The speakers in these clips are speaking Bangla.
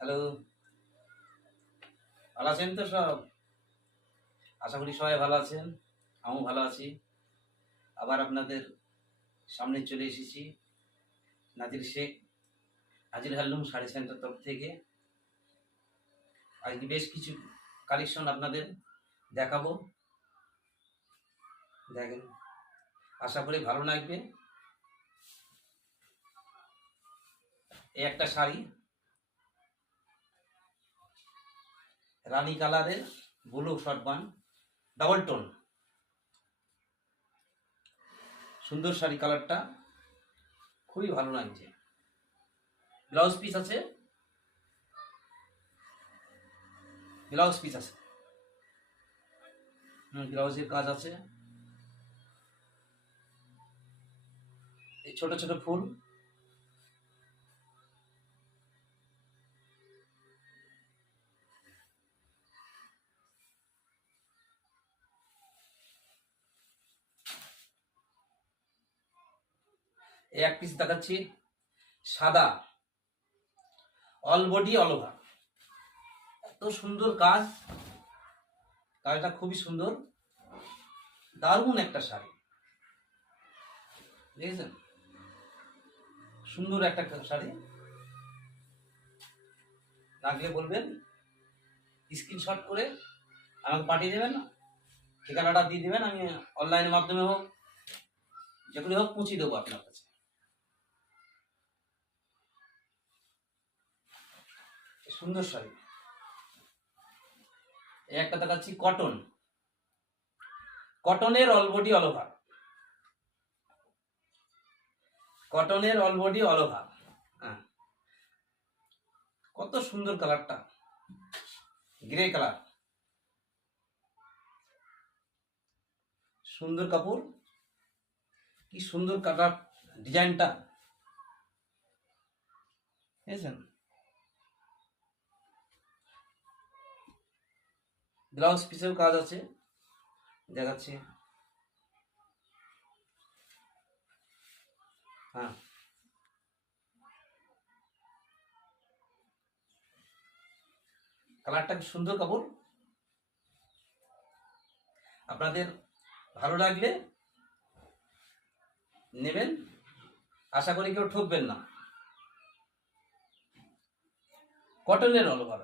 হ্যালো, ভালো আছেন তো সব? আশা করি সবাই ভালো আছেন। আমিও ভালো আছি। আবার আপনাদের সামনে চলে এসেছি নাজির শেখ হাজির হাল্লুম শাড়ি সেন্টার তরফ থেকে। আজকে বেশ কিছু কালেকশন আপনাদের দেখাবো। দেখেন, আশা করি ভালো লাগবে। এই একটা শাড়ি রানী কালারের ব্লু শর্টবান ডাবল টোন, সুন্দর শাড়ি, কালারটা খুবই ভালো লাগছে। ব্লাউজ পিস আছে, ব্লাউজ পিস আছে, ব্লাউজের কাজ আছে। এই ছোট ছোট ফুল, এই এক পিস দেখাচ্ছি সাদা, অল বডি অল ওভার, এত সুন্দর কাজ, কাজটা খুবই সুন্দর, দারুণ একটা শাড়ি, দেখেছেন? সুন্দর একটা শাড়ি, লাগলে বলবেন, স্ক্রিনশট করে আমাকে পাঠিয়ে দেবেন, ঠিকানাটা দিয়ে দেবেন, আমি অনলাইনের মাধ্যমে হোক যেগুলি হোক পৌঁছে দেবো আপনার কাছে। সুন্দর শাড়ি। এই একটা দেখাচ্ছি কটন, কটনের অল বডি অল ওভার, কটনের অল বডি অল ওভার। হ্যাঁ, কত সুন্দর কালারটা, গ্রে কালার, সুন্দর কাপড়, কি সুন্দর কালার, ডিজাইনটা, বুঝেছেন? ব্লাউজ পিসেও কাজ আছে, দেখাচ্ছি। হ্যাঁ, কালারটা কি সুন্দর, কাপড় আপনাদের ভালো লাগলে নেবেন, আশা করি কেউ ঠকবেন না। কটনের অল ওভার,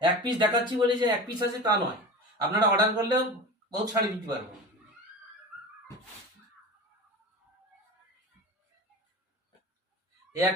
এক পিস দেখাচ্ছি বলে যে এক পিস আছে তা নয়, আপনারা অর্ডার করলেও বহুত শাড়ি দিতে পারবেন। এক